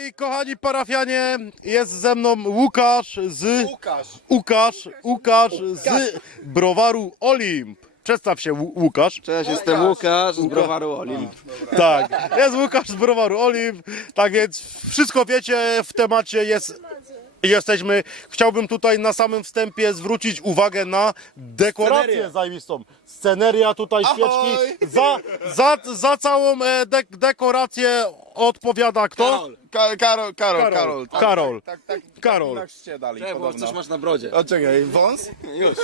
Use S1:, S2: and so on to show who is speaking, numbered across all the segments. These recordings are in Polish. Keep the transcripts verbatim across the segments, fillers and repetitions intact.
S1: Moi kochani parafianie, jest ze mną Łukasz z...
S2: Łukasz.
S1: Łukasz, Łukasz z browaru Olimp. Przedstaw się, Łu- Łukasz.
S3: Cześć, jestem Łukasz z browaru Olimp.
S1: Tak, jest Łukasz z browaru Olimp. Tak więc wszystko wiecie w temacie, jest... Jesteśmy. Chciałbym tutaj na samym wstępie zwrócić uwagę na dekorację
S2: Scenerię.
S1: zajebistą. Sceneria tutaj,
S2: Ahoj!
S1: świeczki. Za, za, za całą e, de dekorację odpowiada kto?
S2: Karol. Ka Karol, Karol,
S1: Karol.
S2: Karol. Tak,
S1: Karol.
S2: Tak, tak, tak,
S1: Karol.
S2: Tak się dali
S3: Cześć, bo
S2: podobno.
S3: coś masz na brodzie.
S2: O, czekaj, wąs?
S3: Już.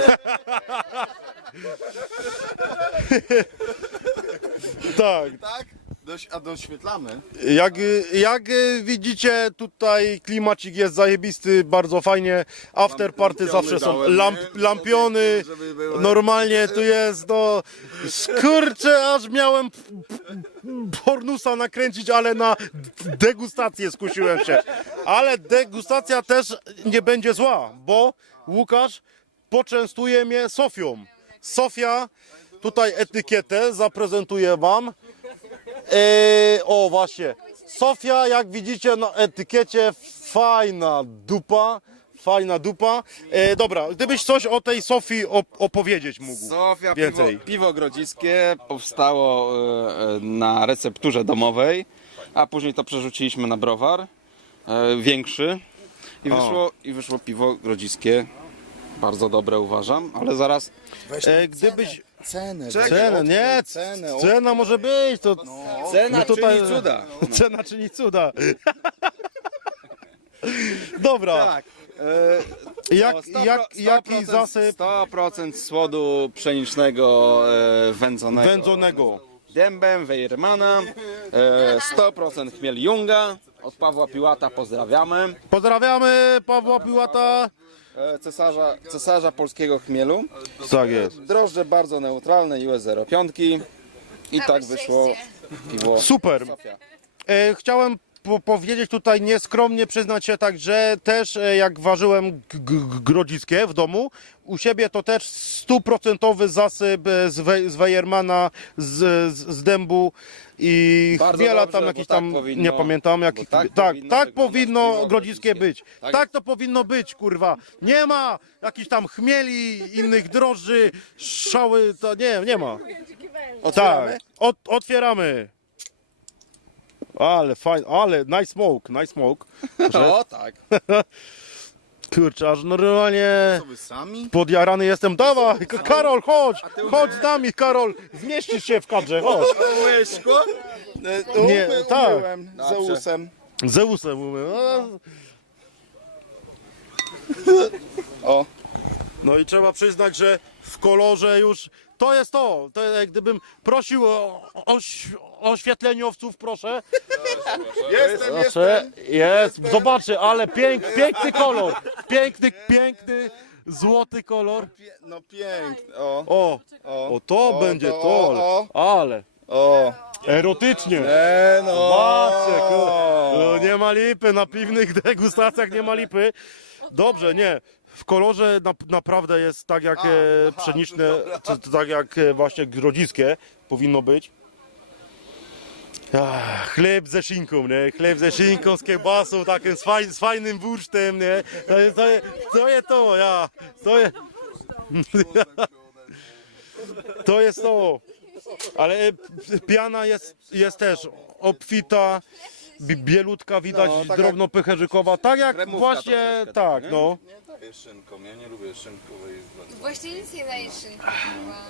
S1: Tak.
S2: Tak. Doś a doświetlamy.
S1: Jak, jak widzicie, tutaj klimacik jest zajebisty, bardzo fajnie. After party
S2: Lampiony
S1: zawsze są
S2: dałem,
S1: lamp,
S2: nie?
S1: lampiony.
S2: Żeby były.
S1: Normalnie tu jest, no skurczę, aż miałem p- p- pornusa nakręcić, ale na degustację skusiłem się. Ale degustacja też nie będzie zła, bo Łukasz poczęstuje mnie Sofią. Sofia, tutaj etykietę zaprezentuję wam. Eee, o właśnie, Sofia, jak widzicie na etykiecie, fajna dupa, fajna dupa. Eee, dobra, gdybyś coś o tej Sofii op opowiedzieć mógł.
S3: Sofia, piwo,
S1: Więcej.
S3: piwo grodziskie powstało e, e, na recepturze domowej, a później to przerzuciliśmy na browar e, większy i wyszło, i wyszło piwo grodziskie. Bardzo dobre uważam, ale zaraz
S1: Eee, gdybyś...
S2: Cenę.
S1: Cenę, nie,
S2: Cenę.
S1: cena może być, to...
S3: cena
S1: No tutaj-
S3: czyni cuda.
S1: Cena czyni cuda. Dobra,
S3: Tak. E,
S1: jak,
S3: no, sto
S1: jak,
S3: pro-
S1: jaki
S3: sto procent
S1: zasyp
S3: sto procent słodu pszenicznego e, wędzonego.
S1: wędzonego?
S3: Dębem, Wejrmana, e, sto procent chmiel Junga, od Pawła Piłata pozdrawiamy,
S1: Pozdrawiamy Pawła Piłata.
S3: e, cesarza, cesarza polskiego chmielu,
S1: Tak jest.
S3: drożdże bardzo neutralne U S zero pięć i tak wyszło piwo
S1: Super.
S3: Sofia.
S1: E, chciałem po powiedzieć tutaj nieskromnie, przyznać się tak, że też e, jak ważyłem g- g- grodziskie w domu, u siebie to też stuprocentowy zasyp e, z, we, z Wejermana, z, z, z dębu i
S3: Bardzo
S1: chmiela
S3: dobrze,
S1: tam
S3: bo
S1: jakiś
S3: tak
S1: tam,
S3: powinno-
S1: nie pamiętam, jak,
S3: bo
S1: tak,
S3: tak
S1: tak,
S3: powinno
S1: tak
S3: wyglądać
S1: powinno
S3: piwo
S1: grodziskie
S3: grodziskie.
S1: być.
S3: Tak
S1: Tak to powinno być, kurwa. Nie ma jakichś tam chmieli, innych drożdży, szały, to nie, nie ma. Tak, Ot, otwieramy. Ale fajnie, ale nice smoke, nice smoke.
S3: O tak.
S1: Kurczę, aż normalnie
S2: Co wy sami?
S1: podjarany jestem. Dawaj, K- Karol, chodź, chodź z nami, Karol, zmieścisz się w kadrze, chodź.
S2: Umyłeś szkło? E,
S1: Nie,
S2: umy-
S1: tak.
S2: Umyłem
S3: Dobrze.
S2: Zeusem.
S1: Zeusem mówię. No,
S2: O.
S1: no i trzeba przyznać, że w kolorze już to jest to. To jak gdybym prosił o oś, oświetleniowców, proszę.
S2: Jestem,
S1: Proszę,
S2: jestem.
S1: jest, zobaczcie, ale pięk, piękny kolor. Piękny, piękny, złoty kolor.
S2: Pie no piękny. O.
S1: O,
S2: O.
S1: o to
S2: O,
S1: będzie
S2: to,
S1: to,
S2: o,
S1: ale
S2: O.
S1: erotycznie.
S2: E, no.
S1: Zobaczcie, kur- no nie ma lipy, na piwnych degustacjach nie ma lipy. Dobrze, nie. W kolorze na, naprawdę jest tak jak e, pszeniczne, czy, czy tak jak e, właśnie grodziskie powinno być. Ach, chleb ze szynką, nie? Chleb ze szynką, z kiełbasą, takim z, faj, z fajnym bursztem, nie? To jest to, jest, to, jest to ja. To jest, to jest to. Ale e, piana jest, jest też obfita, bi- bielutka widać,
S3: No, tak
S1: drobno pycherzykowa, tak jak
S3: kremówka
S1: właśnie,
S3: troszeczkę
S1: tak,
S3: taka, nie?
S1: no.
S2: Nie daję szynką, ja nie lubię szynkowej.
S4: Właśnie nic nie daje szynki chyba.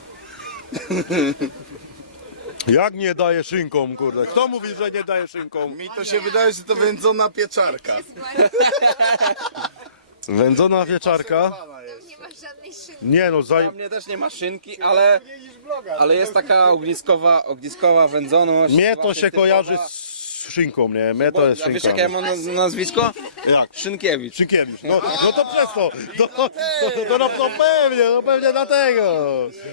S1: Jak nie daje szynką, kurde? Kto mówi, że nie daje szynką?
S2: Mi to się wydaje, że to wędzona pieczarka.
S1: Wędzona wieczarka?
S4: Nie ma żadnej szynki.
S1: Nie no,
S3: Dla
S1: zaj...
S3: mnie też nie ma szynki, ale, ale jest taka ogniskowa, ogniskowa wędzoność.
S1: mnie to
S3: właśnie
S1: się
S3: typowa.
S1: kojarzy z szynką, nie? Mnie
S3: Bo-
S1: to jest
S3: A wiesz
S1: szynka.
S3: jakie ja mam naz- nazwisko?
S1: Jak?
S3: Szynkiewicz.
S1: Szynkiewicz. No, no to przez to. To, to, to, to, no, no pewnie, no pewnie dlatego.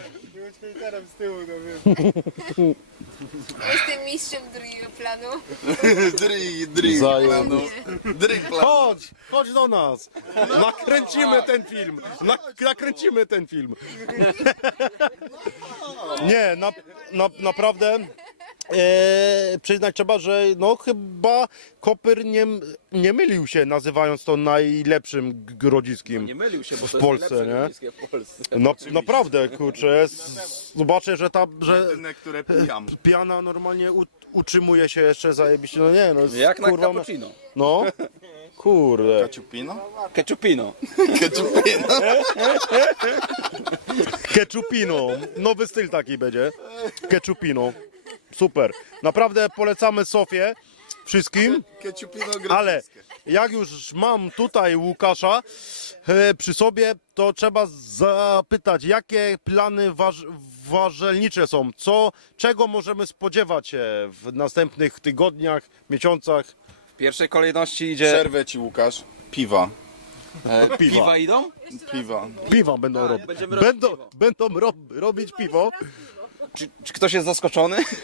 S4: Jestem mistrzem drugiego planu.
S2: Dri, dri,
S1: Zajął.
S2: planu. Dri, plan.
S1: Chodź, chodź do nas. Nakręcimy ten film. Nak- nakręcimy ten film. Nie, na, na, naprawdę e, przyznać trzeba, że no chyba Kopyr nie, nie mylił się, nazywając to najlepszym grodziskiem.
S3: Nie mylił się, bo
S1: w Polsce, nie?
S3: w Polsce.
S1: No naprawdę, kurczę, s- zobaczę, że ta, że
S2: Jedyne, które pijam.
S1: piana normalnie u, utrzymuje się jeszcze zajebiście, no nie, no
S3: Jak na
S1: kurwa,
S3: cappuccino.
S1: no, kurde.
S2: Kaciupino?
S3: Ketchupino.
S2: Kaciupino.
S1: Ketchupino, nowy styl taki będzie, Ketchupino, super. Naprawdę polecamy Sofię wszystkim,
S2: Kaciupino
S1: ale
S2: grodziskie.
S1: jak już mam tutaj Łukasza e, przy sobie, to trzeba zapytać, jakie plany waż, warzelnicze są, co, czego możemy spodziewać się w następnych tygodniach, miesiącach.
S3: W pierwszej kolejności idzie...
S2: Przerwę ci, Łukasz. Piwa.
S3: E,
S1: Piwa.
S3: piwa idą?
S2: Piwa.
S1: Piwa będą robić.
S3: będziemy robić
S1: Będą,
S3: piwo.
S1: będą rob, robić piwo.
S3: Czy, czy ktoś jest zaskoczony? e,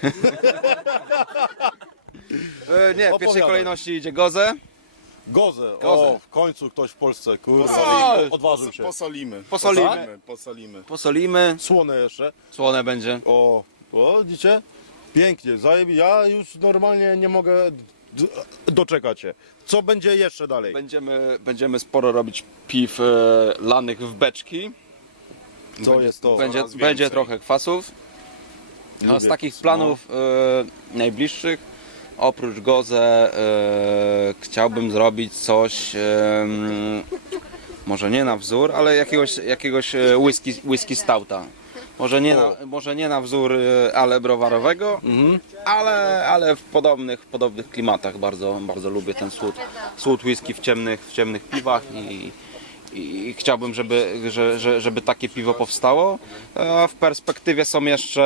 S3: nie, w pierwszej
S1: Opowiadaj.
S3: kolejności idzie Goze.
S1: Gozę.
S3: Gozę.
S1: O, w końcu ktoś w Polsce, kurde,
S2: Posolimy.
S1: odważył się.
S2: Posolimy.
S3: Posolimy.
S2: Posolimy. Posolimy.
S3: Posolimy.
S1: Słone jeszcze.
S3: Słone będzie.
S1: O, o, widzicie? Pięknie, zajebi. Ja już normalnie nie mogę d- doczekać się. Co będzie jeszcze dalej?
S3: Będziemy, będziemy sporo robić piw e, lanych w beczki.
S1: Co jest to?
S3: Będzie,
S2: Coraz
S3: będzie
S2: więcej.
S3: trochę kwasów. A z
S1: Lubię.
S3: takich planów e, najbliższych, oprócz Goze, e, chciałbym zrobić coś, e, mm, może nie na wzór, ale jakiegoś, jakiegoś e, whisky, whisky stouta. Może nie, na, może nie na wzór, e, ale browarowego, ale, ale w podobnych, podobnych klimatach. Bardzo, bardzo lubię ten słód, słód whisky w ciemnych, w ciemnych piwach i, i chciałbym, żeby, że, że, żeby takie piwo powstało. E, W perspektywie są jeszcze,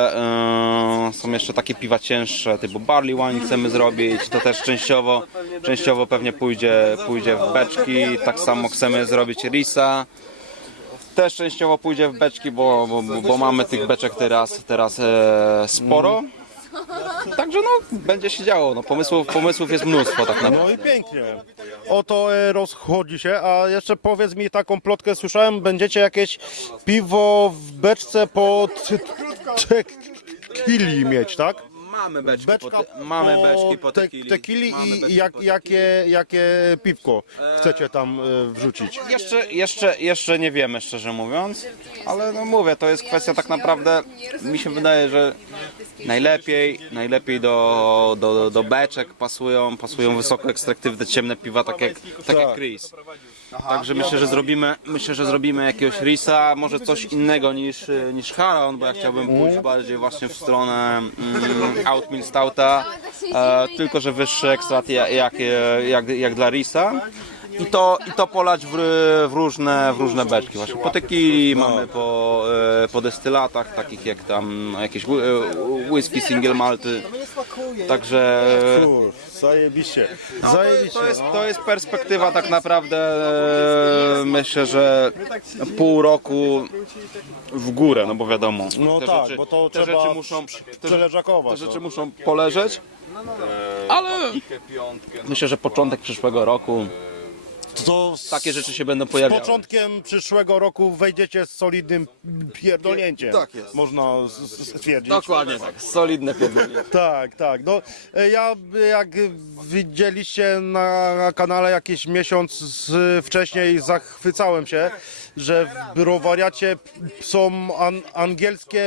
S3: e, są jeszcze takie piwa cięższe, typu barley wine chcemy zrobić. To też częściowo, częściowo pewnie pójdzie, pójdzie w beczki. Tak samo chcemy zrobić risa. Też częściowo pójdzie w beczki, bo, bo, bo mamy tych beczek teraz, teraz e, sporo. Także no, będzie się działo. No, pomysłów, pomysłów jest mnóstwo tak naprawdę.
S1: No i pięknie. Oto e, rozchodzi się, a jeszcze powiedz mi taką plotkę, słyszałem, będziecie jakieś piwo w beczce po t- t- tequili mieć, tak?
S3: Mamy beczki
S1: Beczka
S3: po, te, mamy beczki po
S1: te-
S3: tequili.
S1: tequili
S3: Mamy
S1: i
S3: beczki
S1: jak,
S3: po
S1: jakie, jakie piwko chcecie tam e, wrzucić?
S3: Jeszcze, jeszcze, jeszcze nie wiemy, szczerze mówiąc, ale no mówię, to jest kwestia tak naprawdę, mi się wydaje, że najlepiej, najlepiej do, do, do beczek pasują, pasują wysoko ekstraktywne, ciemne piwa, tak jak, tak jak Chris. Także myślę, że zrobimy, myślę, że zrobimy jakiegoś Risa, może coś innego niż, niż Haron, bo ja chciałbym pójść bardziej właśnie w stronę mm, Outmill Stouta, e, tylko że wyższy ekstrat jak, jak, jak, jak dla Risa. I to, I to polać w, w, różne, w różne beczki. Właśnie po tequili, mamy po, e, po destylatach, takich jak tam jakieś whi- e, whisky single malty. Także
S1: Kur, zajebiście,
S3: no, to,
S1: zajebiście.
S3: to, jest, to jest perspektywa tak naprawdę, e, myślę, że pół roku w górę, no bo wiadomo.
S1: No
S3: te
S1: tak,
S3: rzeczy,
S1: bo to
S3: te
S1: trzeba
S3: rzeczy muszą, te, rzeczy-
S1: przeleżakować.
S3: te
S1: no.
S3: rzeczy muszą poleżeć, ale myślę, że początek przyszłego roku
S1: To z,
S3: takie rzeczy się będą
S1: z
S3: pojawiały.
S1: początkiem przyszłego roku wejdziecie z solidnym pierdolnięciem.
S3: Tak jest.
S1: Można s- s- stwierdzić.
S3: Dokładnie tak, solidne pierdolenie.
S1: Tak, tak. No, e, ja e, jak widzieliście na kanale jakiś miesiąc z- wcześniej, zachwycałem się, że w browariacie są an, angielskie e,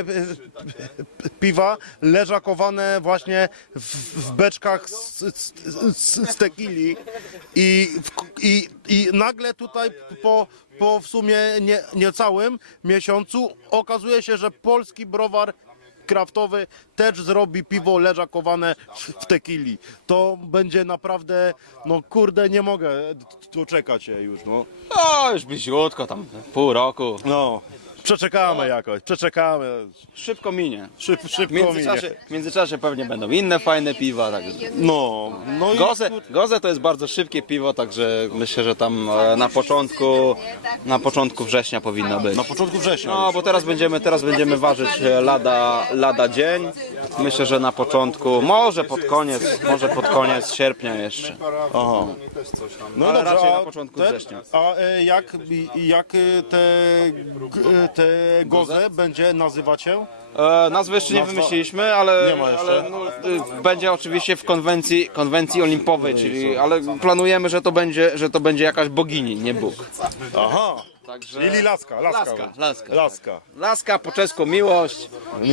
S1: piwa leżakowane właśnie w, w beczkach z, z, z, z tequili i, w, i, i nagle tutaj po, po w sumie nie, niecałym miesiącu okazuje się, że polski browar kraftowy też zrobi piwo leżakowane w tequili. To będzie naprawdę, no kurde, nie mogę doczekać się już, no.
S3: No, już bliziutko tam, pół roku.
S1: No, przeczekamy jakoś, przeczekamy.
S3: Szybko minie.
S1: Szyb,
S3: W
S1: szybko
S3: międzyczasie,
S1: minie.
S3: w międzyczasie pewnie będą inne fajne piwa. Także.
S1: No, no i
S3: Goze, Goze to jest bardzo szybkie piwo, także myślę, że tam e, na początku, na początku września powinno być.
S1: na początku września.
S3: No, bo teraz będziemy, teraz będziemy ważyć e, lada, lada dzień. Myślę, że na początku, może pod koniec, może pod koniec sierpnia jeszcze.
S1: Aha. No
S3: ale raczej
S1: a
S3: na początku
S1: ten-
S3: września.
S1: A e, jak, jak e, te g- e, te gozę będzie nazywać się?
S3: E, nazwy jeszcze nie
S1: Nazwa-
S3: wymyśliliśmy, ale,
S1: Nie ma jeszcze.
S3: ale no, y, będzie oczywiście w konwencji, konwencji olimpowej, czyli, ale planujemy, że to będzie, że to będzie jakaś bogini, nie Bóg.
S1: Aha,
S3: Także...
S1: czyli laska, laska.
S3: Laska, laska.
S1: Laska.
S3: Laska, po czesku miłość.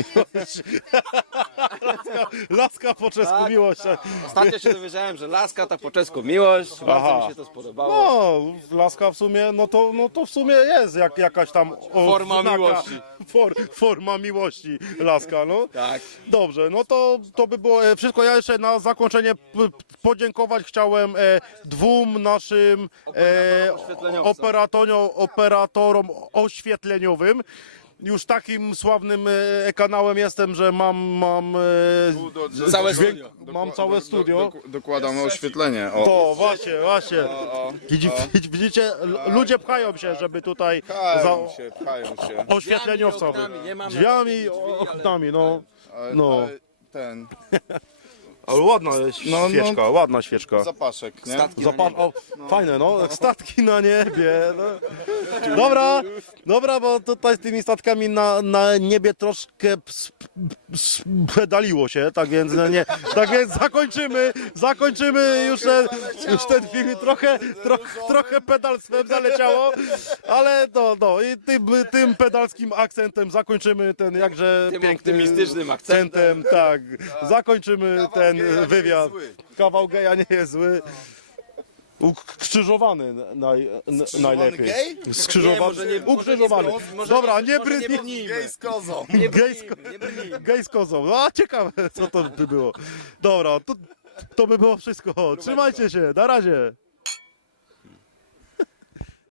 S1: Laska, laska po czesku,
S3: Tak.
S1: miłość.
S3: Ostatnio się dowiedziałem, że laska to po czesku miłość. Bardzo
S1: Aha.
S3: mi się to spodobało.
S1: No, laska w sumie, no to, no to w sumie jest jak, jakaś tam o,
S3: Forma miłości.
S1: For, forma miłości, laska, no.
S3: Tak.
S1: Dobrze, no to, to by było e, wszystko. Ja jeszcze na zakończenie p- p- podziękować chciałem e, dwóm naszym e,
S3: oświetleniowcom.
S1: operatorom, operatorom oświetleniowym. Już takim sławnym e, kanałem jestem, że mam, mam e,
S3: Całe
S1: dźwięk-
S3: studio.
S1: mam całe studio.
S2: Dok- dokładamy oświetlenie. O.
S1: To właśnie, właśnie. Widzi- widzi- Widzicie, L- ludzie pchają się, żeby tutaj
S2: Pchają
S1: za
S2: się, pchają się.
S1: oświetleniowcowy.
S3: Drzwiami, oknami, nie mamy
S1: Drzwiami,
S3: takich drzwi, ale-
S1: oknami, no.
S2: Ale,
S1: No.
S2: ale ten
S1: Ale ładna jest
S2: No, no.
S1: świeczka, ładna świeczka.
S2: zapaszek, nie?
S3: Statki na
S1: Zapa-
S3: niebie.
S1: o, fajne, no, statki na niebie. No. Dobra, dobra, bo tutaj z tymi statkami na, na niebie troszkę ps- ps- pedaliło się, tak więc, no nie, tak więc zakończymy, zakończymy już ten, już ten film. Trochę, tro, trochę pedalstwem zaleciało, ale no, no i tym, tym pedalskim akcentem zakończymy ten jakże
S3: Tym
S1: piękny
S3: optymistycznym akcentem.
S1: tak, zakończymy ten
S2: geja nie
S1: wywiad.
S2: jest zły.
S1: Kawał geja nie jest zły. Ukrzyżowany naj, n, najlepiej.
S2: gej?
S1: Skrzyżowany.
S3: Nie, może nie- może
S1: Ukrzyżowany.
S3: nie zbrą- może
S1: Dobra,
S3: nie-
S1: nie
S3: może nie
S1: brnij.
S3: brnijmy.
S2: Gej z kozą.
S1: Gej z, gej z kozą. No, a ciekawe, co to by było. Dobra, to, to by było wszystko. Trzymajcie się, na razie.